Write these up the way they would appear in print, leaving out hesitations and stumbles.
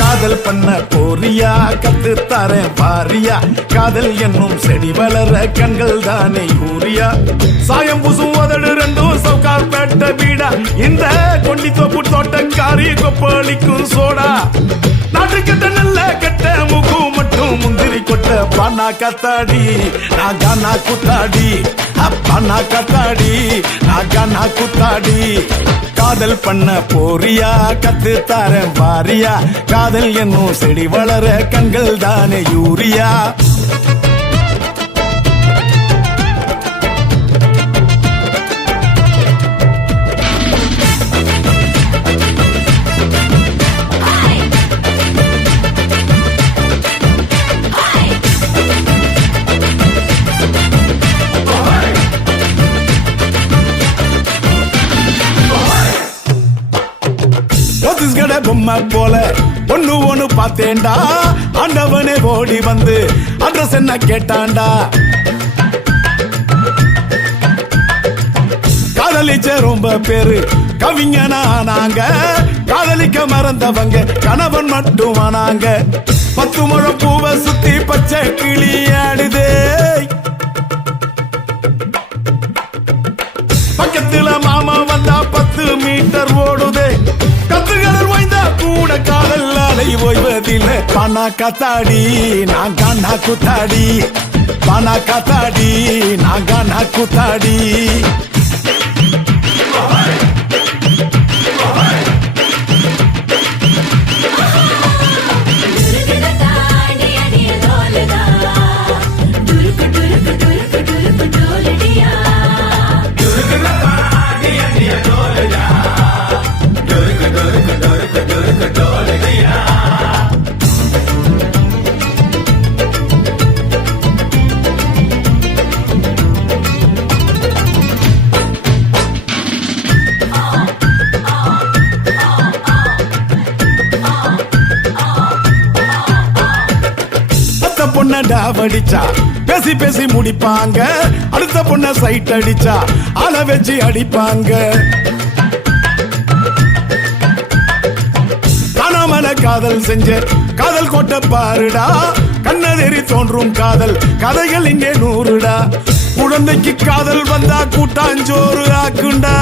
காதல் பண்ண போறியா கத்து தரேன் பாரியா காதல் என்னும் செடி வளர கண்கள் தானே ஊரியா சாயம் பூசும் உதடு ரெண்டும் சவுக்கார் பேட்ட வீடா இந்த கொண்டி தோப்பு தோட்டக்காரி கொப்பளிக்கும் சோடா நாட்டு கட்ட நல்ல கட்ட முகு மட்டும் முந்திரி கொட்ட பானா கத்தாடி நாகானா குத்தாடி அப்பானா கத்தாடி நாகானா குத்தாடி காதல் பண்ண போறியா கத்து தரேன் பாரியா காதல் என்னும் செடி வளர கண்கள் தானே யூரியா பொம்மை போல ஒண்ணு ஒண்ணு பார்த்தேன்டா ஆண்டவனே ஓடி வந்து அட்ரஸ் என்ன கேட்டான்டா காதலிச்ச ரொம்ப பேரு கவிஞனா நாங்க காதலிக்க மறந்தவங்க கணவன் மட்டும் ஆனாங்க 10 முழம் பூவை சுத்தி பச்சை கிளி ஆடுதே பக்கத்துல மாமா வந்தா 10 மீட்டர் ஓடுதே கத்துகள் வாய்ந்தா கூட காதல் அலை ஓய்வதில்லை பானா காத்தாடி நாகானா குத்தாடி பானா காத்தாடி நாகானா குத்தாடி பொண்ண டாவடிச்சா பேசி பேசி முடிப்பாங்க அடுத்த பொண்ண சைட் அடிச்சா ஆள வச்சு அடிப்பாங்க காணாமல காதல் செஞ்ச காதல் கோட்டை பாருடா கண்ணதெறி தோன்றும் காதல் கதைகள் இங்கே 100டா குழந்தைக்கு காதல் வந்தா கூட்டாஞ்சோறு ஆக்குண்டா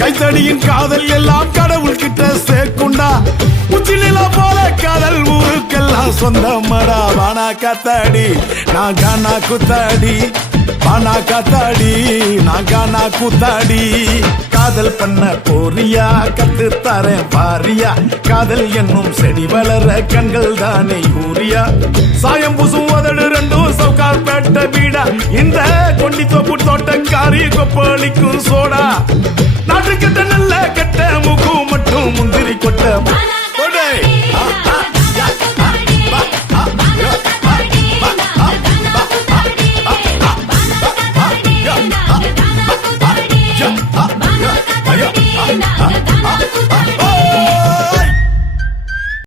கைத்தடியின் காதல் எல்லாம் கடவுள் கிட்ட சேர்க்குண்டா உச்சிலில போல காதல் ஊருக்கெல்லாம் சொந்தமடா பானா காத்தாடி நாகானா குத்தாடி பானா காத்தாடி நாகானா குத்தாடி காதல் பண்ண போறியா கத்து தரேன் பாரியா காதல் என்னும் செடி வளர கண்கள் தானே யூரியா சாயம் பூசும் உதடு ரெண்டும் சவுக்கார் பேட்ட வீடா இந்த கொண்டி தோப்பு தோட்டக்காரி கொப்பளிக்கும் சோடா நாட்டு கிட்ட